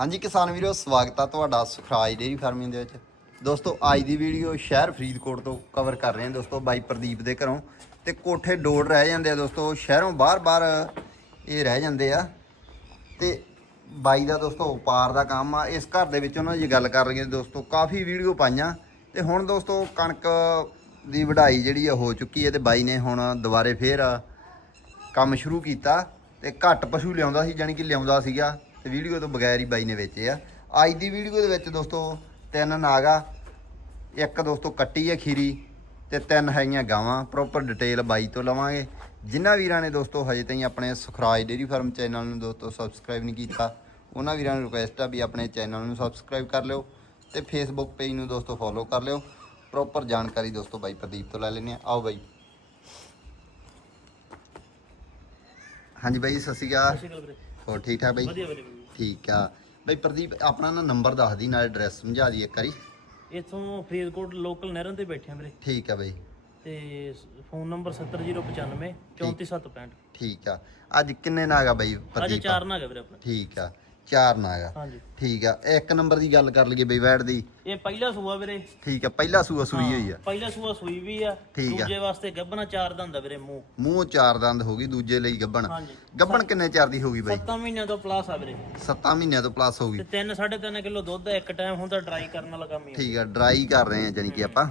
ਹਾਂਜੀ ਕਿਸਾਨ ਵੀਰੋ, ਸਵਾਗਤ ਆ ਤੁਹਾਡਾ ਸੁਖਰਾਜ ਡੇਰੀ ਫਾਰਮਿੰਗ ਦੇ ਵਿੱਚ। ਦੋਸਤੋ, ਅੱਜ ਦੀ ਵੀਡੀਓ ਸ਼ਹਿਰ ਫਰੀਦਕੋਟ ਤੋਂ ਕਵਰ ਕਰ ਰਹੇ ਹਾਂ ਦੋਸਤੋ ਬਾਈ ਪ੍ਰਦੀਪ ਦੇ ਘਰੋਂ। ਤੇ ਕੋਠੇ ਡੋੜ ਰਹਿ ਜਾਂਦੇ ਆ ਦੋਸਤੋ, ਸ਼ਹਿਰੋਂ ਬਾਹਰ-ਬਾਹਰ ਇਹ ਰਹਿ ਜਾਂਦੇ ਆ। ਤੇ ਬਾਈ ਦਾ ਦੋਸਤੋ, ਵਪਾਰ ਦਾ ਕੰਮ ਆ। ਇਸ ਘਰ ਦੇ ਵਿੱਚ ਉਹਨਾਂ ਦੀ ਗੱਲ ਕਰ ਲਈਏ ਦੋਸਤੋ, ਕਾਫੀ ਵੀਡੀਓ ਪਾਈਆਂ। ਤੇ ਹੁਣ ਦੋਸਤੋ, ਕਣਕ ਦੀ ਵਢਾਈ ਜਿਹੜੀ ਆ ਹੋ ਚੁੱਕੀ ਹੈ ਤੇ ਬਾਈ ਨੇ ਹੁਣ ਦੁਬਾਰੇ ਫੇਰ ਕੰਮ ਸ਼ੁਰੂ ਕੀਤਾ। ਤੇ ਘੱਟ ਪਸ਼ੂ ਲਿਆਉਂਦਾ ਸੀ ਜਾਨੀ ਕਿ ਲਿਆਉਂਦਾ ਸੀਗਾ। ਤੇ ਵੀਡੀਓ ਤੋਂ ਬਗੈਰ ਹੀ ਬਾਈ ਨੇ ਵੇਚੇ ਆ। ਅੱਜ ਦੀ ਵੀਡੀਓ ਦੇ ਵਿੱਚ ਦੋਸਤੋ ਤਿੰਨ ਨਾਗਾ ਇੱਕ ਦੋਸਤੋ ਕੱਟੀ ਹੈ ਖੀਰੀ ਤੇ ਤਿੰਨ ਹੈਗੀਆਂ ਗਾਵਾਂ। ਪ੍ਰੋਪਰ ਡਿਟੇਲ ਬਾਈ ਤੋਂ ਲਵਾਂਗੇ। ਜਿਨ੍ਹਾਂ ਵੀਰਾਂ ਨੇ ਦੋਸਤੋ ਹਜੇ ਤਾਈਂ ਆਪਣੇ ਸੁਖਰਾਜ ਡੇਰੀ ਫਾਰਮ ਚੈਨਲ ਨੂੰ ਦੋਸਤੋ ਸਬਸਕ੍ਰਾਈਬ ਨਹੀਂ ਕੀਤਾ ਉਹਨਾਂ ਵੀਰਾਂ ਨੂੰ ਰਿਕੁਐਸਟ ਆ ਵੀ ਆਪਣੇ ਚੈਨਲ ਨੂੰ ਸਬਸਕ੍ਰਾਈਬ ਕਰ ਲਿਓ ਤੇ ਫੇਸਬੁੱਕ ਪੇਜ ਨੂੰ ਦੋਸਤੋ ਫੋਲੋ ਕਰ ਲਿਓ। ਪ੍ਰੋਪਰ ਜਾਣਕਾਰੀ ਦੋਸਤੋ ਬਾਈ ਪ੍ਰਦੀਪ ਤੋਂ ਲੈ ਲੈਂਦੇ ਆ ਆਓ ਬਾਈ। ਹਾਂਜੀ ਬਾਈ ਸਤਿ ਸ਼੍ਰੀ ਅਕਾਲ। ਹੋਰ ਠੀਕ ਠਾਕ ਬਾਈ? ਵਧੀਆ ਵਧੀਆ। ਠੀਕ ਆ। ਬਈ ਪ੍ਰਦੀਪ ਆਪਣਾ ਨਾ ਨੰਬਰ ਦੱਸ ਦੀ ਨਾਲ ਐਡਰੈਸ ਸਮਝਾ ਦੀ ਇੱਕ ਵਾਰੀ। ਇੱਥੋਂ ਫਰੀਦਕੋਟ ਲੋਕਲ ਨਹਿਰਾਂ ਤੇ ਬੈਠੇ ਆ ਵੀਰੇ। ਠੀਕ ਆ ਬਈ। ਤੇ ਫੋਨ ਨੰਬਰ 70095 34765 ਠੀਕ ਆ। ਅੱਜ ਕਿੰਨੇ ਨਾਗ ਬਈ ਅੱਜ ਪ੍ਰਦੀਪ ਚਾਰ ਨਾ ਵੀਰੇ ਆਪਣਾ। ਠੀਕ ਆ। ਚਾਰ ਨਾਗ ਆ ਹਾਂਜੀ। ਠੀਕ ਆ ਇੱਕ ਨੰਬਰ ਦੀ ਗੱਲ ਕਰ ਲਈਏ ਬਈ ਵੈੜ ਦੀ। ਇਹ ਪਹਿਲਾ ਸੂਆ ਵੀਰੇ। ਠੀਕ ਆ ਪਹਿਲਾ ਸੂਆ ਸੂਈ ਹੋਈ ਆ। ਪਹਿਲਾ ਸੂਆ ਸੂਈ ਵੀ ਆ। ਠੀਕ ਆ। ਦੂਜੇ ਵਾਸਤੇ ਗੱਬਣਾ ਚਾਰ ਦਾ ਹੁੰਦਾ ਵੀਰੇ ਮੂੰਹ। ਮੂੰਹ ਚਾਰ ਦੰਦ ਹੋ ਗਈ ਦੂਜੇ ਲਈ ਗੱਬਣ ਹਾਂਜੀ। ਗੱਬਣ ਕਿੰਨੇ ਚਾਰ ਦੀ ਹੋ ਗਈ ਬਈ? 7 ਮਹੀਨਿਆਂ ਤੋਂ ਪਲੱਸ ਆ ਵੀਰੇ। 7 ਮਹੀਨਿਆਂ ਤੋਂ ਪਲੱਸ ਹੋ ਗਈ। ਤੇ 3 3.5 ਕਿਲੋ ਦੁੱਧ ਆ, ਇੱਕ ਟਾਈਮ ਹੁੰਦਾ ਡਰਾਈ ਕਰਨ ਵਾਲਾ ਕੰਮ ਹੀ ਆ। ਠੀਕ ਆ ਡਰਾਈ ਕਰ ਰਹੇ ਆ ਜਾਨੀ ਕਿ ਆਪਾਂ।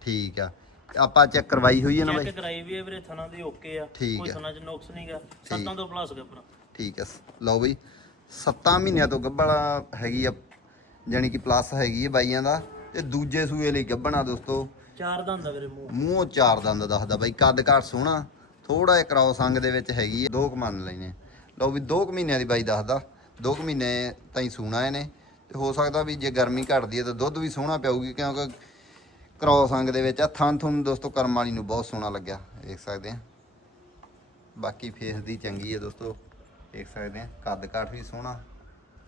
ਠੀਕ ਆ। ਆਪਾਂ ਚੈੱਕ ਕਰਵਾਈ ਹੋਈ ਹੈ ਨਾ ਬਈ? ਚੈੱਕ ਕਰਾਈ ਵੀ ਆ ਵੀਰੇ ਥਣਾ ਦੇ ਓਕੇ ਆ। ਠੀਕ ਕੋਈ ਆ। ਥਣਾ ਚ ਨੁਕਸ ਨਹੀਂਗਾ 7 ਤੋਂ ਪਲੱਸ ਗੱਬਣਾ ਠੀਕ ਹੈ ਲਓ ਬਈ 7 ਮਹੀਨਿਆਂ ਤੋਂ ਗੱਭਣ ਹੈਗੀ ਆ ਜਾਨੀ ਕਿ ਪਲੱਸ ਹੈਗੀ ਹੈ ਬਾਈਆਂ ਦਾ ਤੇ ਦੂਜੇ ਸੂਏ ਲਈ ਗੱਭਣਾ ਦੋਸਤੋ। ਚਾਰ ਦਾ ਹੁੰਦਾ ਵੀਰੇ ਮੂੰਹ। ਮੂੰਹ ਚਾਰ ਦੰਦ ਦੱਸਦਾ ਬਾਈ ਕੱਦ ਘਾਟ ਸੋਹਣਾ ਥੋੜਾ ਜਿਹਾ ਕਰਾਓ ਸੰਗ ਦੇ ਵਿੱਚ ਹੈਗੀ ਹੈ ਦੋ ਕੁ ਮੰਨ ਲੈਨੇ ਲਓ ਵੀ ਦੋ ਕੁ ਮਹੀਨਿਆਂ ਦੀ ਬਾਈ ਦੱਸਦਾ ਦੋ ਕੁ ਮਹੀਨੇ ਤਾਈਂ ਸੂਣਾ ਇਹਨੇ ਤੇ ਹੋ ਸਕਦਾ ਵੀ ਜੇ ਗਰਮੀ ਘਟਦੀ ਹੈ ਤਾਂ ਦੁੱਧ ਵੀ ਸੋਹਣਾ ਪਿਆਊਗੀ ਕਿਉਂਕਿ ਕਰਾਓ ਸੰਗ ਦੇ ਵਿੱਚ। ਆ ਥਣ ਥੁਣ ਦੋਸਤੋ ਕਰਮ ਵਾਲੀ ਨੂੰ ਬਹੁਤ ਸੋਹਣਾ ਲੱਗਿਆ ਦੇਖ ਸਕਦੇ ਆ ਬਾਕੀ ਫੇਸ ਦੀ ਚੰਗੀ ਹੈ ਦੋਸਤੋ। ਦੇਖ ਸਕਦੇ ਆ ਕੱਦ ਕਾਠ ਵੀ ਸੋਹਣਾ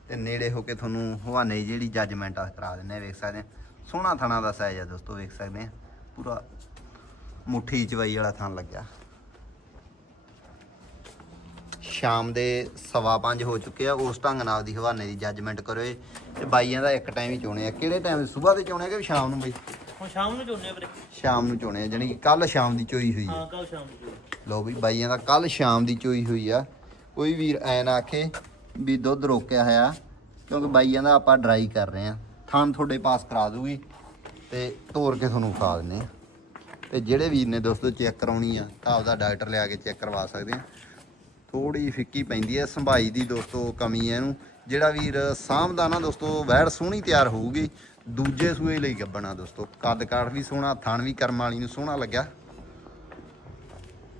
ਤੇ ਨੇੜੇ ਹੋ ਕੇ ਤੁਹਾਨੂੰ ਹਵਾਨੇ ਦੀ ਜਿਹੜੀ ਜੱਜਮੈਂਟ ਆ ਕਰਾ ਦਿੰਨੇ ਆ ਵੇਖ ਸਕਦੇ ਆ। ਸੋਹਣਾ ਥਣਾ ਦਾ ਸਾਈਜ਼ ਆ ਦੋਸਤੋ ਵੇਖ ਸਕਦੇ ਆ। ਪੂਰਾ ਮੁੱਠੀ ਚਵਾਈ ਵਾਲਾ ਥਣ ਲੱਗਿਆ। ਸ਼ਾਮ ਦੇ ਸਵਾ ਪੰਜ ਹੋ ਚੁੱਕੇ ਆ ਉਸ ਢੰਗ ਨਾਲ ਦੀ ਹਵਾਨੇ ਦੀ ਜੱਜਮੈਂਟ ਕਰੋ ਤੇ ਬਾਈਆਂ ਦਾ ਇੱਕ ਟਾਈਮ ਹੀ ਚੋਣੇ ਆ। ਕਿਹੜੇ ਟਾਈਮ ਸਵੇਰ ਦੇ ਚੋਣੇ ਆ ਕਿ ਸ਼ਾਮ ਨੂੰ ਬਈ? ਹੁਣ ਸ਼ਾਮ ਨੂੰ ਚੋਣੇ ਵੀਰੇ। ਸ਼ਾਮ ਨੂੰ ਚੋਣੇ ਆ ਕਿ ਕੱਲ ਸ਼ਾਮ ਦੀ ਚੋਈ ਹੋਈ ਹੈ ਹਾਂ ਕੱਲ ਸ਼ਾਮ ਚੋਣੇ। ਲੋ ਵੀ ਬਾਈਆਂ ਦਾ ਕੱਲ ਸ਼ਾਮ ਦੀ ਚੋਈ ਹੋਈ ਆ। ਕੋਈ ਵੀਰ ਐ ਨਾ ਆਖੇ ਵੀ ਦੁੱਧ ਰੋਕਿਆ ਹੋਇਆ, ਕਿਉਂਕਿ ਬਾਈਆਂ ਦਾ ਆਪਾਂ ਡਰਾਈ ਕਰ ਰਹੇ ਆ ਥਾਨ ਤੁਹਾਡੇ ਪਾਸ ਕਰਾ ਦੂਗੀ ਤੇ ਤੋਰ ਕੇ ਤੁਹਾਨੂੰ ਖਾ ਦਿੰਨੇ ਆ ਤੇ ਜਿਹੜੇ ਵੀਰ ਨੇ ਦੋਸਤੋ ਚੈੱਕ ਕਰਾਉਣੀ ਆ, ਤਾਂ ਆਪਦਾ ਡਾਕਟਰ ਲਿਆ ਕੇ ਚੈੱਕ ਕਰਵਾ ਸਕਦੇ ਆ ਥੋੜੀ ਫਿੱਕੀ ਪੈਂਦੀ ਹੈ, ਸੰਭਾਈ ਦੀ ਦੋਸਤੋ ਕਮੀ ਹੈ ਇਹਨੂੰ। ਜਿਹੜਾ ਵੀਰ ਸਾਂਭਦਾ ਨਾ ਦੋਸਤੋ ਵਹਿੜ ਸੋਹਣੀ ਤਿਆਰ ਹੋਊਗੀ। ਦੂਜੇ ਸੂਏ ਲਈ ਗੱਬਣਾ ਦੋਸਤੋ ਕੱਦ ਕਾਠ ਵੀ ਸੋਹਣਾ ਥਣ ਵੀ ਕਰਮ ਵਾਲੀ ਨੂੰ ਸੋਹਣਾ ਲੱਗਿਆ।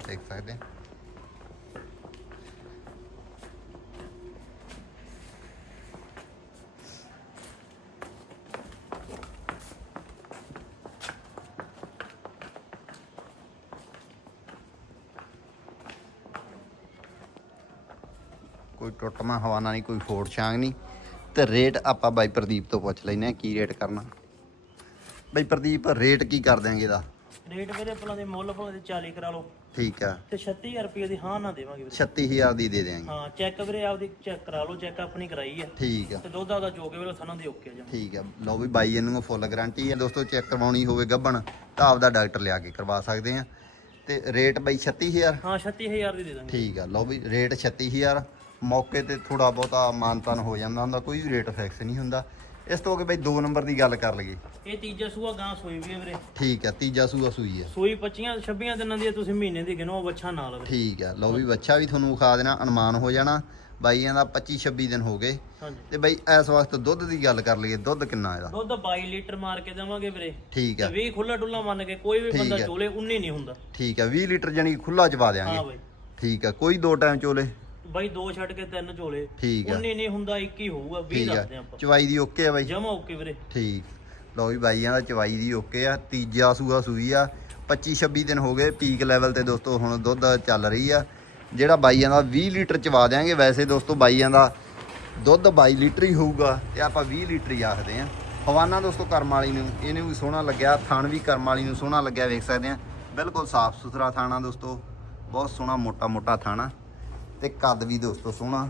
ਦੇਖ ਸਕਦੇ ਆ ਕੋਈ ਟੁੱਟਮਾ ਹਵਾਨਾ ਨਹੀਂ ਕੋਈ ਫੋੜ ਛਾਂਗ ਨਹੀਂ। ਤੇ ਰੇਟ ਆਪਾਂ ਬਾਈ ਪ੍ਰਦੀਪ ਤੋਂ ਪੁੱਛ ਲੈਨੇ ਆ ਕੀ ਰੇਟ ਕਰਨਾ। ਬਾਈ ਪ੍ਰਦੀਪ ਰੇਟ ਕੀ ਕਰ ਦਿਆਂਗੇ ਇਹਦਾ? ਰੇਟ ਵੀਰੇ ਭਲਾਂ ਦੇ ਮੁੱਲ ਭਲਾਂ ਦੇ 40 ਕਰਾ ਲਓ। ਠੀਕ ਆ। ਤੇ 36000 ਰੁਪਏ ਦੀ ਹਾਂ ਨਾ ਦੇਵਾਂਗੇ ਵੀਰੇ। 36000 ਦੀ ਦੇ ਦਿਆਂਗੇ। ਹਾਂ ਚੈੱਕ ਵੀਰੇ ਆਪਦੀ ਚੈੱਕ ਕਰਾ ਲਓ ਚੈੱਕ ਆਪਣੀ ਕਰਾਈ ਆ। ਠੀਕ ਆ। ਤੇ ਦੁੱਧ ਆਦਾ ਜੋਗੇ ਵੀਰੇ ਥਣਾ ਦੇ ਓਕੇ ਆ ਜਮ ਠੀਕ ਆ। ਲਓ ਵੀ ਬਾਈ ਇਹਨੂੰ ਫੁੱਲ ਗਾਰੰਟੀ ਹੈ ਦੋਸਤੋ ਚੈੱਕ ਕਰਵਾਉਣੀ ਹੋਵੇ ਗੱਭਣ ਤਾਂ ਆਪਦਾ ਡਾਕਟਰ ਲਿਆ ਕੇ ਕਰਵਾ ਸਕਦੇ ਆ। ਤੇ ਰੇਟ ਬਾਈ 36000 ਹਾਂ 36000 ਦੀ ਦੇ ਦਾਂਗੇ। ਠੀਕ ਆ। ਲਓ ਵੀ ਰੇਟ 36000 ਮੌਕੇ ਤੇ ਥੋੜਾ ਬਹੁਤਾ ਮਾਨਤਾਨ ਹੋ ਜਾਂਦਾ ਹੁੰਦਾ ਕੋਈ ਵੀ ਰੇਟ ਫਿਕਸ ਨਹੀਂ ਹੁੰਦਾ। ਇਸ ਤੋਂ ਅੱਗੇ ਬਾਈ 2 ਨੰਬਰ ਦੀ ਗੱਲ ਕਰ ਲਈਏ। ਇਹ ਤੀਜਾ ਸੂਆ ਗਾਂ ਸੋਈ ਵੀ ਹੈ ਵੀਰੇ। ਠੀਕ ਆ ਤੀਜਾ ਸੂਆ ਸੂਈ ਆ। ਸੋਈ 25 26 ਦਿਨਾਂ ਦੀ ਹੈ, ਤੁਸੀਂ ਮਹੀਨੇ ਦੀ ਗਿਣੋ ਬੱਚਾ ਨਾਲ ਵੀਰੇ। ਠੀਕ ਆ ਲਓ ਵੀ ਬੱਚਾ ਵੀ ਤੁਹਾਨੂੰ ਵਿਖਾ ਦੇਣਾ ਅਨੁਮਾਨ ਹੋ ਜਾਣਾ। ਬਾਈਆਂ ਦਾ 25 26 ਦਿਨ ਹੋ ਗਏ। ਹਾਂਜੀ। ਤੇ ਬਾਈ ਇਸ ਵਕਤ ਦੁੱਧ ਦੀ ਗੱਲ ਕਰ ਲਈਏ ਦੁੱਧ ਕਿੰਨਾ ਇਹਦਾ? ਦੁੱਧ 22 ਲੀਟਰ ਮਾਰ ਕੇ ਦੇਵਾਂਗੇ ਵੀਰੇ। ਠੀਕ ਤੇ 20 ਖੁੱਲਾ ਡੁੱਲਾ ਮੰਨ ਕੇ ਕੋਈ ਵੀ ਠੀਕ ਬੰਦਾ ਹੈ। ਚੋਲੇ 19 ਨਹੀਂ ਹੁੰਦਾ। ਠੀਕ ਆ 20 ਲੀਟਰ ਜਣੀ ਖੁੱਲਾ ਚਵਾ ਹਾਂ ਬਾਈ। ਠੀਕ ਆ ਕੋਈ ਦੋ ਟਾਈਮ ਚੋਲੇ। ਬਾਈ ਦੋ ਛੱਡ ਕੇ ਤਿੰਨ ਚੋਲੇ ਠੀਕ ਆ। 19 ਨਹੀਂ ਹੁੰਦਾ 21 ਹੋਊਗਾ 20 ਠੀਕ ਆ। ਦੱਸਦੇ ਆਪਾਂ। ਚਵਾਈ ਦੀ ਓਕੇ ਆ ਬਾਈ। ਜਮਾ ਓਕੇ ਵੀਰੇ। ਠੀਕ। ਲਓ ਵੀ ਬਾਈਆਂ ਦਾ ਚਵਾਈ ਦੀ ਓਕੇ ਆ। ਤੀਜਾ ਸੂਆ ਸੂਈ ਆ। 25 26 ਦਿਨ ਹੋ ਗਏ ਪੀਕ ਲੈਵਲ ਤੇ ਦੋਸਤੋ ਹੁਣ ਦੁੱਧ ਚੱਲ ਰਹੀ ਆ। ਜਿਹੜਾ ਬਾਈਆਂ ਦਾ 20 ਲੀਟਰ ਚਵਾ ਦਿਆਂਗੇ ਵੈਸੇ ਦੋਸਤੋ ਬਾਈਆਂ ਦਾ ਦੁੱਧ 22 ਲੀਟਰ ਹੀ ਹੋਊਗਾ ਤੇ ਆਪਾਂ 20 ਲੀਟਰ ਹੀ ਆਖਦੇ ਆ। ਹਵਾਨਾ ਦੋਸਤੋ ਕਰਮ ਵਾਲੀ ਨੂੰ ਇਹਨੂੰ ਵੀ ਸੋਹਣਾ ਲੱਗਿਆ। ਥਣ ਵੀ ਕਰਮ ਵਾਲੀ ਨੂੰ ਸੋਹਣਾ ਲੱਗਿਆ ਵੇਖ ਸਕਦੇ ਆ। ਬਿਲਕੁਲ ਸਾਫ਼ ਸੁਥਰਾ ਥਾਣਾ ਦੋਸਤੋ। ਬਹੁਤ ਸੋਹਣਾ ਮੋਟਾ ਮੋਟਾ ਥਾਣਾ। ਤੇ ਕੱਦ ਵੀ ਦੋਸਤੋ ਸੋਹਣਾ।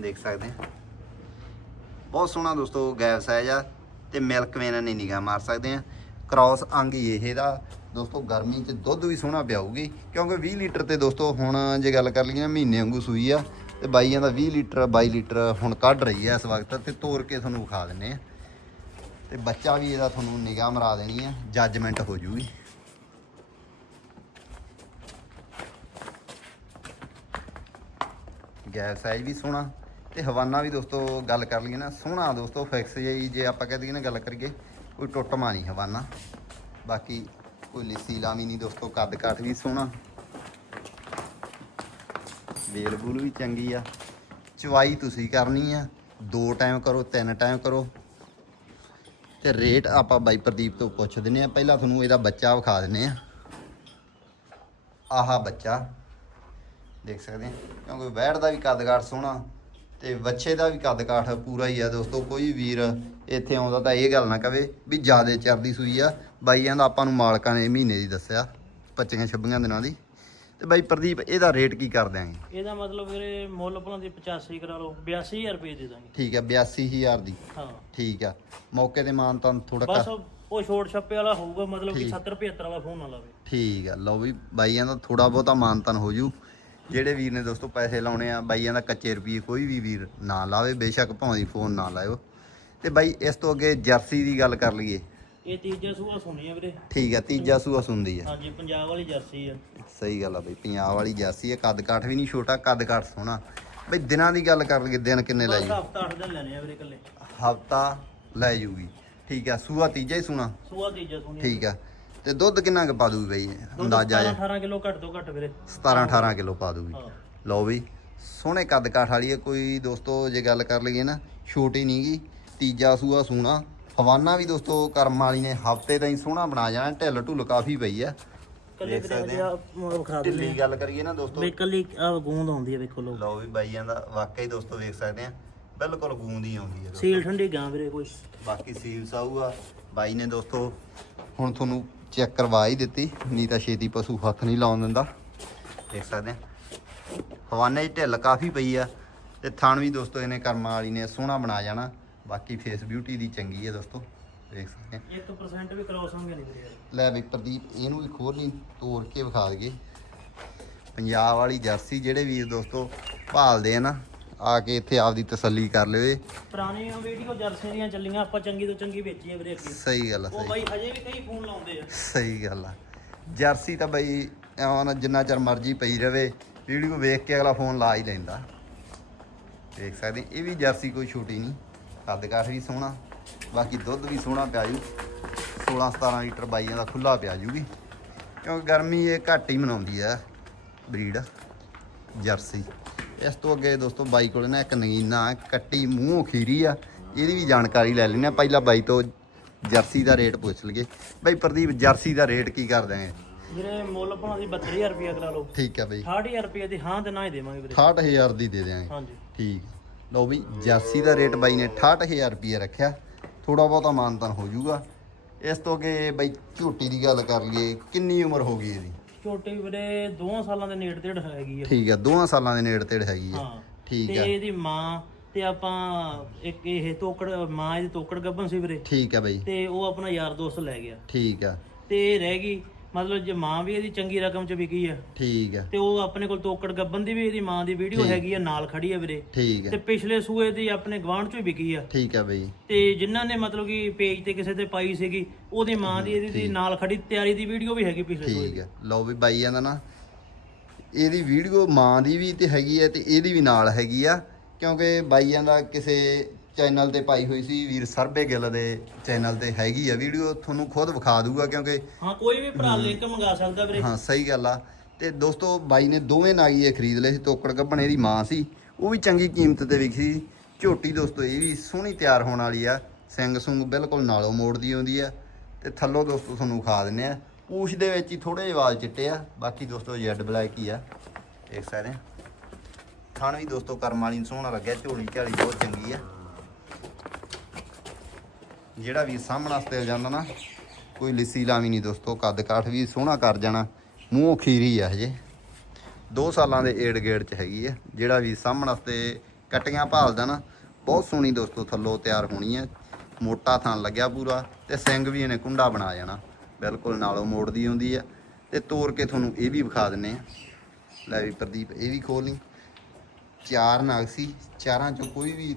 ਦੇਖ ਸਕਦੇ ਆ। ਬਹੁਤ ਸੋਹਣਾ ਦੋਸਤੋ ਗੈਪ ਸਾਈਜ਼ ਆ ਤੇ ਮਿਲਕ ਵੇਨ ਨੇ ਨਿਗਾਹ ਮਾਰ ਸਕਦੇ ਆ। ਕ੍ਰਾਸ ਅੰਗ ਹੀ ਇਹਦਾ ਦੋਸਤੋ ਗਰਮੀ 'ਚ ਦੁੱਧ ਵੀ ਸੋਹਣਾ ਪਿਆਊਗੀ, ਕਿਉਂਕਿ 20 ਲੀਟਰ ਤੇ ਦੋਸਤੋ ਹੁਣ ਜੇ ਗੱਲ ਕਰ ਲਈਏ ਮਹੀਨੇ ਵਾਂਗੂ ਸੂਈ ਆ, ਤੇ ਬਾਈਆਂ ਦਾ 20 ਲੀਟਰ 22 ਲੀਟਰ ਹੁਣ ਕੱਢ ਰਹੀ ਆ ਇਸ ਵਕਤ ਤੇ ਤੋੜ ਕੇ ਤੁਹਾਨੂੰ ਵਿਖਾ ਦਿੰਨੇ ਆ। ਤੇ ਬੱਚਾ ਵੀ ਇਹਦਾ ਤੁਹਾਨੂੰ ਨਿਗਾਹ ਮਰਾ ਦੇਣੀ ਆ ਜੱਜਮੈਂਟ ਹੋ ਜੂਗੀ। ਗੈਸ ਸਾਈਜ਼ ਵੀ ਸੋਹਣਾ। ਤੇ ਹਵਾਨਾ ਵੀ ਦੋਸਤੋ ਗੱਲ ਕਰ ਲਈਏ ਨਾ, ਸੋਹਣਾ ਦੋਸਤੋ ਫਿਕਸ ਜਿਹੀ ਜੇ ਆਪਾਂ ਕਹਿ ਦਈਏ ਨਾ ਗੱਲ ਕਰੀਏ, ਕੋਈ ਟੁੱਟਮਾ ਨਹੀਂ ਹਵਾਨਾ। ਬਾਕੀ ਕੋਈ ਲਿੱਸੀ ਲਾਵੀ ਨਹੀਂ ਦੋਸਤੋ, ਕੱਦ ਕਾਠ ਵੀ ਸੋਹਣਾ। ਵੇਲ ਬੂਲ ਵੀ ਚੰਗੀ ਆ। ਚਵਾਈ ਤੁਸੀਂ ਕਰਨੀ ਆ, ਦੋ ਟਾਈਮ ਕਰੋ, ਤਿੰਨ ਟਾਈਮ ਕਰੋ। ਤੇ ਰੇਟ ਆਪਾਂ ਬਾਈ ਪ੍ਰਦੀਪ ਤੋਂ ਪੁੱਛ ਦਿੰਨੇ ਆ। ਪਹਿਲਾਂ ਤੁਹਾਨੂੰ ਇਹਦਾ ਬੱਚਾ ਵਿਖਾ ਦਿੰਨੇ ਆ। ਆਹਾ ਬੱਚਾ। ਦੇਖ ਸਕਦੇ ਆ ਕਿਉਂਕਿ ਵੈੜ ਦਾ ਵੀ ਕੱਦ-ਕਾਠ ਸੋਹਣਾ ਤੇ ਵੱਛੇ ਦਾ ਵੀ ਕੱਦ-ਕਾਠ ਪੂਰਾ ਹੀ ਆ ਦੋਸਤੋ। ਕੋਈ ਵੀਰ ਇੱਥੇ ਆਉਂਦਾ ਤਾਂ ਇਹ ਗੱਲ ਨਾ ਕਵੇ ਵੀ ਜਿਆਦੇ ਚਰਦੀ ਸੂਈ ਆ। ਬਾਈਆਂ ਦਾ ਆਪਾਂ ਨੂੰ ਮਾਲਕਾਂ ਨੇ ਮਹੀਨੇ ਦੀ ਦੱਸਿਆ 25 26 ਦਿਨਾਂ ਦੀ। ਤੇ ਬਾਈ ਪ੍ਰਦੀਪ ਇਹਦਾ ਰੇਟ ਕੀ ਕਰ ਦਿਆਂਗੇ? ਇਹਦਾ ਮਤਲਬ ਵੀਰੇ ਮੁੱਲ ਭਲਾਂ ਦੀ 85 ਕਰਾ ਲਓ 82000 ਰੁਪਏ ਦੇ ਦਾਂਗੇ। ਠੀਕ ਹੈ 82000 ਦੀ। ਹਾਂ। ਠੀਕ ਆ। ਮੌਕੇ ਤੇ ਮਾਨ ਤਾਂ ਥੋੜਾ ਬਸ ਉਹ ਛੋਟ ਛੱਪੇ ਵਾਲਾ ਹੋਊਗਾ ਮਤਲਬ ਕਿ ਠੀਕ। 70 75 ਵਾਲਾ ਫੋਨ ਨਾ ਲਾਵੇ। ਠੀਕ ਆ। ਲਓ ਵੀ ਬਾਈਆਂ ਦਾ ਥੋੜਾ ਬਹੁਤਾ ਮਾਨਤਨ ਹੋ ਜੂ। ਜਿਹੜੇ ਵੀਰ ਨੇ ਦੋਸਤੋ ਪੈਸੇ ਲਾਉਣੇ ਆ ਬਾਈਆਂ ਦਾ ਕੱਚੇ ਰੁਪਏ ਕੋਈ ਵੀ ਵੀਰ ਨਾ ਲਾਵੇ ਬੇਸ਼ੱਕ ਭਾਵੇਂ ਫੋਨ ਨਾ ਲਾਇਓ। ਤੇ ਬਾਈ ਇਸ ਤੋਂ ਅੱਗੇ ਜਰਸੀ ਦੀ ਗੱਲ ਕਰ ਲਈਏ। ਇਹ ਤੀਜਾ ਸੂਆ ਸੁਣੀ ਆ ਵੀਰੇ। ਠੀਕ ਆ ਤੀਜਾ ਸੂਆ ਸੁੰਦੀ ਆ। ਹਾਂਜੀ ਪੰਜਾਬ ਵਾਲੀ ਜਰਸੀ ਆ। ਸਹੀ ਗੱਲ ਆ ਬਈ ਪੰਜਾਬ ਵਾਲੀ ਜਰਸੀ ਆ ਕੱਦ ਕਾਠ ਵੀ ਨਹੀਂ ਛੋਟਾ ਕੱਦ ਕਾਠ ਸੋਹਣਾ। ਬਈ ਦਿਨਾਂ ਦੀ ਗੱਲ ਕਰ ਲਈਏ ਦਿਨ ਕਿੰਨੇ ਲੈ ਜੂ? ਹਫਤਾ 8 ਦਿਨ ਲੈਣੇ ਆ ਵੀਰੇ ਇਕੱਲੇ। ਹਫਤਾ ਲੈ ਜੂਗੀ। ਠੀਕ ਆ ਸੂਆ ਤੀਜਾ ਹੀ ਸੁਣਾ। ਸੂਆ ਤੀਜਾ ਸੁਣੀ ਠੀਕ ਆ। ਤੇ ਦੁੱਧ ਕਿੰਨਾ ਕੁ ਪਾ ਦੂਗੀ ਬਈ? ਅੰਦਾਜ਼ਾ ਜਿਹਾ। 18 ਕਿਲੋ ਘੱਟ ਤੋਂ ਘੱਟ ਵੀਰੇ। 17 18 ਕਿਲੋ ਪਾ ਦੂਗੀ। ਹਾਂ। ਲਓ ਵੀ ਸੋਹਣੇ ਕੱਦ ਕਾਠ ਵਾਲੀ ਹੈ ਕੋਈ ਦੋਸਤੋ ਜੇ ਗੱਲ ਕਰ ਲਈਏ ਨਾ ਛੋਟੀ ਨਹੀਂਗੀ ਤੀਜਾ ਸੂਆ ਸੂਣਾ। ਹਵਾਨਾ ਵੀ ਦੋਸਤੋ ਕਰਮ ਵਾਲੀ ਨੇ ਹਫ਼ਤੇ ਦਾ ਹੀ ਸੋਹਣਾ ਬਣਾ ਜਾਣਾ ਢਿੱਲ ਢੁੱਲ ਕਾਫੀ ਪਈ ਆ। ਕੱਲੇ ਦੇਖ ਵੀਰੇ ਸਕਦੇ ਆ। ਵਿਖਾ ਢਿੱਲੀ ਗੱਲ ਕਰੀਏ ਨਾ ਦੋਸਤੋ। ਵੀ ਕੱਲੀ ਆ ਗੂੰਦ ਆਉਂਦੀ ਆ ਵੇਖੋ ਲੋ ਲਓ ਵੀ ਬਾਈਆਂ ਦਾ ਵਾਕਈ ਦੋਸਤੋ ਵੇਖ ਸਕਦੇ ਆ। ਬਿਲਕੁਲ ਗੂੰਦ ਹੀ ਆਉਂਦੀ ਹੈ ਦੋਸਤੋ। ਸੀਲ ਠੰਡੀ ਗਾਂ ਵੀਰੇ ਕੋਈ। ਬਾਕੀ ਸੀਲ ਬਾਈ ਨੇ ਦੋਸਤੋ ਹੁਣ ਤੁਹਾਨੂੰ ਚੈੱਕ ਕਰਵਾ ਹੀ ਦਿੱਤੀ ਨਹੀਂ ਤਾਂ ਛੇਤੀ ਪਸ਼ੂ ਹੱਥ ਨਹੀਂ ਲਾਉਣ ਦਿੰਦਾ। ਦੇਖ ਸਕਦੇ ਆ। ਹਵਾਨੇ 'ਚ ਢਿੱਲ ਕਾਫੀ ਪਈ ਆ ਤੇ ਥਣ ਵੀ ਦੋਸਤੋ ਇਹਨੇ ਕਰਮਾਂ ਵਾਲੀ ਨੇ ਸੋਹਣਾ ਬਣਾ ਜਾਣਾ। ਬਾਕੀ ਫੇਸ ਬਿਊਟੀ ਦੀ ਚੰਗੀ ਹੈ ਦੋਸਤੋ ਦੇਖ ਸਕਦੇ ਆ। 1% ਵੀ ਕ੍ਰੋਸ ਹੋਣਗੇ ਨਹੀਂ ਵੀਰੇ। ਲੈ ਵੀ ਪ੍ਰਦੀਪ ਇਹਨੂੰ ਵੀ ਖੋਲ ਲਈ ਤੋੜ ਕੇ ਵਿਖਾ ਦਈਏ। ਪੰਜਾਬ ਵਾਲੀ ਜਰਸੀ ਜਿਹੜੇ ਵੀਰ ਦੋਸਤੋ ਭਾਲਦੇ ਆ ਨਾ ਆ ਕੇ ਇੱਥੇ ਆਪਦੀ ਤਸੱਲੀ ਕਰ ਲਿਓ ਇਹ ਪੁਰਾਣੀਆਂ ਵੀਡੀਓ ਜਰਸੀ ਦੀਆਂ ਚੱਲੀਆਂ ਆਪਾਂ ਚੰਗੀ ਤੋਂ ਚੰਗੀ ਵੇਚੀ ਆ ਵੀਰੇ ਅੱਗੇ। ਸਹੀ ਗੱਲ ਆ ਉਹ ਸਹੀ। ਬਾਈ ਹਜੇ ਵੀ ਕਈ ਫੋਨ ਲਾਉਂਦੇ ਆ। ਸਹੀ ਗੱਲ ਆ। ਜਰਸੀ ਤਾਂ ਬਈ ਐਵੇਂ ਨਾ ਜਿੰਨਾ ਚਿਰ ਮਰਜ਼ੀ ਪਈ ਰਵੇ ਵੀਡੀਓ ਵੇਖ ਕੇ ਅਗਲਾ ਫੋਨ ਲਾ ਹੀ ਲੈਂਦਾ। ਦੇਖ ਸਕਦੇ ਇਹ ਵੀ ਜਰਸੀ ਕੋਈ ਛੋਟੀ ਨਹੀਂ। ਕੱਦ ਕਾਠ ਵੀ ਸੋਹਣਾ। ਬਾਕੀ ਦੁੱਧ ਵੀ ਸੋਹਣਾ ਪਿਆ ਜੂ। 16 17 ਲੀਟਰ ਬਾਈਆਂ ਦਾ ਖੁੱਲਾ ਪਿਆ ਜੂਗੀ ਕਿਉਂਕਿ ਗਰਮੀ ਇਹ ਘੱਟ ਹੀ ਮਨਾਉਂਦੀ ਆ ਬਰੀਡ ਜਰਸੀ। ਇਸ ਤੋਂ ਅੱਗੇ ਦੋਸਤੋ ਬਾਈ ਕੋਲ ਨਾ ਇੱਕ ਨਗੀਨਾ ਕੱਟੀ ਮੂੰਹ ਖੀਰੀ ਆ ਇਹਦੀ ਵੀ ਜਾਣਕਾਰੀ ਲੈ ਲੈਣੇ ਪਹਿਲਾਂ ਬਾਈ ਤੋਂ ਜਰਸੀ ਦਾ ਰੇਟ ਪੁੱਛ ਲਈਏ। ਬਾਈ ਪ੍ਰਦੀਪ ਜਰਸੀ ਦਾ ਰੇਟ ਕੀ ਕਰਦੇ ਆ ਵੀਰੇ ਮੁੱਲ ਭਾਂ ਦੀ 32000 ਰੁਪਏ ਕਰਾ ਲਓ। ਠੀਕ ਆ ਬਈ। 60000 ਰੁਪਏ ਦੀ ਹਾਂ ਤੇ ਨਾ ਹੀ ਦੇਵਾਂਗੇ ਵੀਰੇ। 68000 ਦੀ ਦੇ ਦਿਆਂਗੇ। ਹਾਂਜੀ। ਠੀਕ ਲਓ ਵੀ ਜਰਸੀ ਦਾ ਰੇਟ ਬਾਈ ਨੇ 68000 ਰੁਪਏ ਰੱਖਿਆ। ਥੋੜਾ ਬਹੁਤਾ ਮਾਨਤਨ ਹੋ ਜਾਊਗਾ। ਇਸ ਤੋਂ ਅੱਗੇ ਬਾਈ ਝੋਟੀ ਦੀ ਗੱਲ ਕਰ ਲਈਏ ਕਿੰਨੀ ਉਮਰ ਹੋ ਗਈ ਇਹਦੀ? ਛੋਟੀ ਵੀਰੇ 2 ਸਾਲਾਂ ਦੇ ਨੇੜੇ ਤੇੜ ਹੈਗੀ ਆ। ਠੀਕ ਆ ਦੋਹਾਂ ਸਾਲਾਂ ਦੇ ਨੇੜੇ ਤੇੜ ਹੈਗੀ ਆ। ਹਾਂ ਠੀਕ ਤੇ ਆ। ਇਹਦੀ ਮਾਂ ਤੇ ਆਪਾਂ ਇੱਕ ਇਹ ਤੋਕੜ ਮਾਂ ਇਹਦੀ ਤੋਕੜ ਗੱਭਣ ਸੀ ਵੀਰੇ। ਠੀਕ ਆ ਬਾਈ। ਤੇ ਉਹ ਆਪਣਾ ਯਾਰ ਦੋਸਤ ਲੈ ਗਿਆ। ਠੀਕ ਆ। ਤੇ ਰਹਿ ਗਈ। ਮਤਲਬ ਜੇ ਮਾਂ ਵੀ ਇਹਦੀ ਚੰਗੀ ਰਕਮ ਚ ਵਿਕੀ ਆ ਠੀਕ ਆ। ਤੇ ਉਹ ਆਪਣੇ ਕੋਲ ਤੋਕੜ ਗੱਬਨ ਦੀ ਵੀ ਇਹਦੀ ਮਾਂ ਦੀ ਵੀਡੀਓ। ਹੈਗੀ ਆ ਨਾਲ ਖੜੀ ਆ ਵੀਰੇ। ਠੀਕ ਤੇ ਆ ਪਿਛਲੇ ਸੂਏ ਦੀ ਆਪਣੇ ਗਵਾਂਢ ਚੋਂ ਵਿਕੀ ਆ। ਠੀਕ ਆ ਬਾਈ। ਤੇ ਜਿਨ੍ਹਾਂ ਨੇ ਮਤਲਬ ਕਿ ਪੇਜ ਤੇ ਕਿਸੇ ਤੇ ਪਾਈ ਸੀਗੀ ਉਹਦੀ ਮਾਂ ਦੀ ਇਹਦੀ ਦੀ ਨਾਲ ਖੜੀ ਤਿਆਰੀ ਦੀ ਵੀਡੀਓ ਵੀ ਹੈਗੀ ਪਿਛਲੇ ਸੂਏ ਠੀਕ ਆ। ਲਓ ਵੀ ਬਾਈ ਜਾਂਦਾ ਨਾ ਇਹਦੀ ਵੀਡੀਓ ਮਾਂ ਦੀ ਵੀ ਤੇ ਹੈਗੀ ਹੈ ਤੇ ਇਹਦੀ ਵੀ ਨਾਲ ਹੈਗੀ ਆ ਕਿਉਂਕਿ ਬਾਈਆਂ ਦਾ ਕਿਸੇ ਚੈਨਲ ਤੇ ਪਾਈ ਹੋਈ ਸੀ ਵੀਰ ਸਰਬੇ ਗਿੱਲ ਦੇ ਚੈਨਲ ਤੇ ਹੈਗੀ ਆ ਵੀਡੀਓ ਤੁਹਾਨੂੰ ਖੁਦ ਵਿਖਾ ਦੂਗਾ ਕਿਉਂਕਿ ਹਾਂ ਕੋਈ ਵੀ ਭਰਾ ਲਿੰਕ ਮੰਗਾ ਸਕਦਾ ਵੀਰੇ। ਹਾਂ ਸਹੀ ਗੱਲ ਆ। ਤੇ ਦੋਸਤੋ ਬਾਈ ਨੇ ਦੋਵੇਂ ਨਾਗੀਏ ਖਰੀਦ ਲਏ ਸੀ ਤੋਕੜ ਗੱਭਣ ਇਹਦੀ ਮਾਂ ਸੀ। ਉਹ ਵੀ ਚੰਗੀ ਕੀਮਤ ਤੇ ਵਿਕੀ ਸੀ। ਝੋਟੀ ਦੋਸਤੋ ਇਹ ਵੀ ਸੋਹਣੀ ਤਿਆਰ ਹੋਣ ਵਾਲੀ ਆ। ਸਿੰਘ ਸੁੰਗ ਬਿਲਕੁਲ ਨਾਲੋਂ ਮੋੜਦੀ ਆਉਂਦੀ ਆ। ਤੇ ਥੱਲੋਂ ਦੋਸਤੋ ਤੁਹਾਨੂੰ ਖਾ ਦਿੰਨੇ ਆ। ਪੂਛ ਦੇ ਵਿੱਚ ਹੀ ਥੋੜੇ ਜਿਹੇ ਵਾਲ ਚਿੱਟੇ ਆ। ਬਾਕੀ ਦੋਸਤੋ ਜੈਡ ਬਲੈਕ ਹੀ ਆ। ਦੇਖ ਆ। ਥਣ ਵੀ ਦੋਸਤੋ ਕਰਮ ਵਾਲੀ ਨੂੰ ਸੋਹਣਾ ਲੱਗਿਆ। ਝੋਲੀ ਝਾਲੀ ਬਹੁਤ ਚੰਗੀ ਆ। ਜਿਹੜਾ ਵੀ ਸਾਹਮਣਾ ਸਤੇ ਜਾਂਦਾ ਨਾ, ਕੋਈ ਲਿੱਸੀ ਲਾਵੀ ਨਹੀਂ ਦੋਸਤੋ, ਕੱਦ ਕਾਠ ਵੀ ਸੋਹਣਾ ਕਰ ਜਾਣਾ। ਮੂੰਹੋਂ ਖੀਰੀ ਆ ਹਜੇ। 2 ਸਾਲਾਂ ਦੇ ਏੜ ਗੇੜ ਚ ਹੈਗੀ ਆ। ਜਿਹੜਾ ਵੀ ਸਾਹਮਣ ਵਾਸਤੇ ਕਟੀਆਂ ਭਾਲਦਾ ਨਾ, ਬਹੁਤ ਸੋਹਣੀ ਦੋਸਤੋ ਥੱਲੋਂ ਤਿਆਰ ਹੋਣੀ ਹੈ ਮੋਟਾ ਥਣ ਲੱਗਿਆ ਪੂਰਾ ਤੇ ਸਿੰਘ ਵੀ ਇਹਨੇ ਕੁੰਡਾ ਬਣਾ ਜਾਣਾ। ਬਿਲਕੁਲ ਨਾਲੋਂ ਮੋੜਦੀ ਆਉਂਦੀ ਆ। ਤੇ ਤੋੜ ਕੇ ਤੁਹਾਨੂੰ ਇਹ ਵੀ ਵਿਖਾ ਦਿੰਨੇ ਆ। ਲੈ ਵੀ ਪ੍ਰਦੀਪ, ਇਹ ਵੀ ਖੋਲ ਲਈ। ਚਾਰ ਨਾਗ ਸੀ। ਚਾਰਾਂ ਚੋਂ ਕੋਈ ਵੀ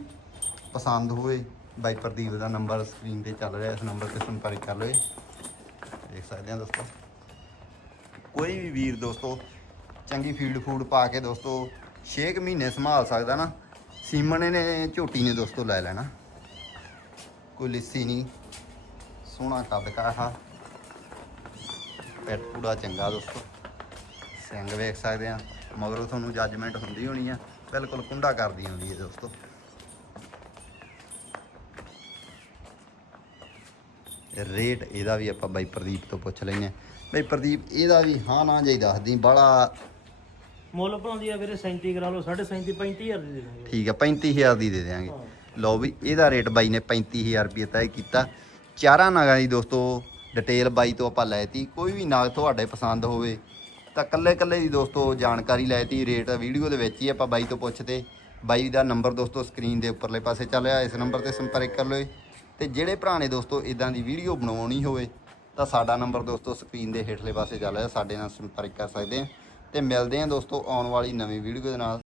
ਪਸੰਦ ਹੋਵੇ ਬਾਈ ਪ੍ਰਦੀਪ ਦਾ ਨੰਬਰ ਸਕਰੀਨ ਤੇ ਚੱਲ ਰਿਹਾ, ਇਸ ਨੰਬਰ ਤੇ ਸੰਪਰਕ ਕਰ ਲਓ ਦੇਖ ਸਕਦੇ ਆ ਦੋਸਤੋ। ਕੋਈ ਵੀ ਵੀਰ ਦੋਸਤੋ, ਚੰਗੀ ਫੀਡ ਫੂਡ ਪਾ ਕੇ ਦੋਸਤੋ 6 ਮਹੀਨੇ ਸੰਭਾਲ ਸਕਦਾ ਨਾ, ਸੀਮਣੇ ਨੇ, ਝੋਟੀ ਨੇ ਦੋਸਤੋ ਲੈ ਲੈਣਾ। ਕੋਈ ਲਿੱਸੀ ਨਹੀਂ, ਸੋਹਣਾ ਕੱਦ ਕਾਹਾ ਪੈਟ ਪੂਰਾ ਚੰਗਾ ਦੋਸਤੋ। ਸਿੰਘ ਵੇਖ ਸਕਦੇ ਆ ਮਗਰੋਂ ਤੁਹਾਨੂੰ ਜੱਜਮੈਂਟ ਹੁੰਦੀ ਹੋਣੀ ਆ, ਬਿਲਕੁਲ ਕੁੰਡਾ ਕਰਦੀ ਹੁੰਦੀ ਹੈ ਦੋਸਤੋ। ਰੇਟ ਇਹਦਾ ਵੀ ਆਪਾਂ ਬਾਈ ਪ੍ਰਦੀਪ ਤੋਂ ਪੁੱਛ ਲੈਨੇ ਬਾਈ ਪ੍ਰਦੀਪ ਇਹਦਾ ਵੀ ਹਾਂ ਨਾ ਜਾਈ ਦੱਸਦੀ ਬੜਾ ਮੁੱਲ ਭਾਉਂਦੀ ਆ ਵੀਰੇ 37 ਕਰਾ ਲਓ 37 35000 ਦੀ ਦੇ ਦਾਂਗੇ ਠੀਕ ਆ 35000 ਦੀ ਦੇ ਦਿਆਂਗੇ। ਲਓ ਵੀ ਇਹਦਾ ਰੇਟ ਬਾਈ ਨੇ 35000 ਰੁਪਏ ਤੈਅ ਕੀਤਾ। ਚਾਰਾਂ ਨਾਗਾਂ ਦੀ ਦੋਸਤੋ ਡਿਟੇਲ ਬਾਈ ਤੋਂ ਆਪਾਂ ਲੈਤੀ। ਕੋਈ ਵੀ ਨਾਗ ਤੁਹਾਡੇ ਪਸੰਦ ਹੋਵੇ ਤਾਂ ਕੱਲੇ ਕੱਲੇ ਦੀ ਦੋਸਤੋ ਜਾਣਕਾਰੀ ਲੈਤੀ। ਰੇਟ ਵੀਡੀਓ ਦੇ ਵਿੱਚ ਹੀ ਆਪਾਂ ਬਾਈ ਤੋਂ ਪੁੱਛਦੇ। ਬਾਈ ਦਾ ਨੰਬਰ ਦੋਸਤੋ ਸਕਰੀਨ ਦੇ ਉੱਪਰਲੇ ਪਾਸੇ ਚੱਲ ਰਿਹਾ। ਇਸ ਨੰਬਰ ਤੇ ਸੰਪਰਕ ਕਰ ਲਿਓ ਤੇ ਜਿਹੜੇ ਭਰਾ ਨੇ ਦੋਸਤੋ ਇਦਾਂ ਦੀ ਵੀਡੀਓ ਬਣਾਉਣੀ ਹੋਵੇ, ਤਾਂ ਸਾਡਾ ਨੰਬਰ ਦੋਸਤੋ ਸਕਰੀਨ ਦੇ ਹੇਠਲੇ ਪਾਸੇ ਚੱਲ ਰਿਹਾ, ਸਾਡੇ ਨਾਲ ਸੰਪਰਕ ਕਰ ਸਕਦੇ ਆ ਤੇ ਮਿਲਦੇ ਆ ਦੋਸਤੋ ਆਉਣ ਵਾਲੀ ਨਵੀਂ ਵੀਡੀਓ ਦੇ ਨਾਲ।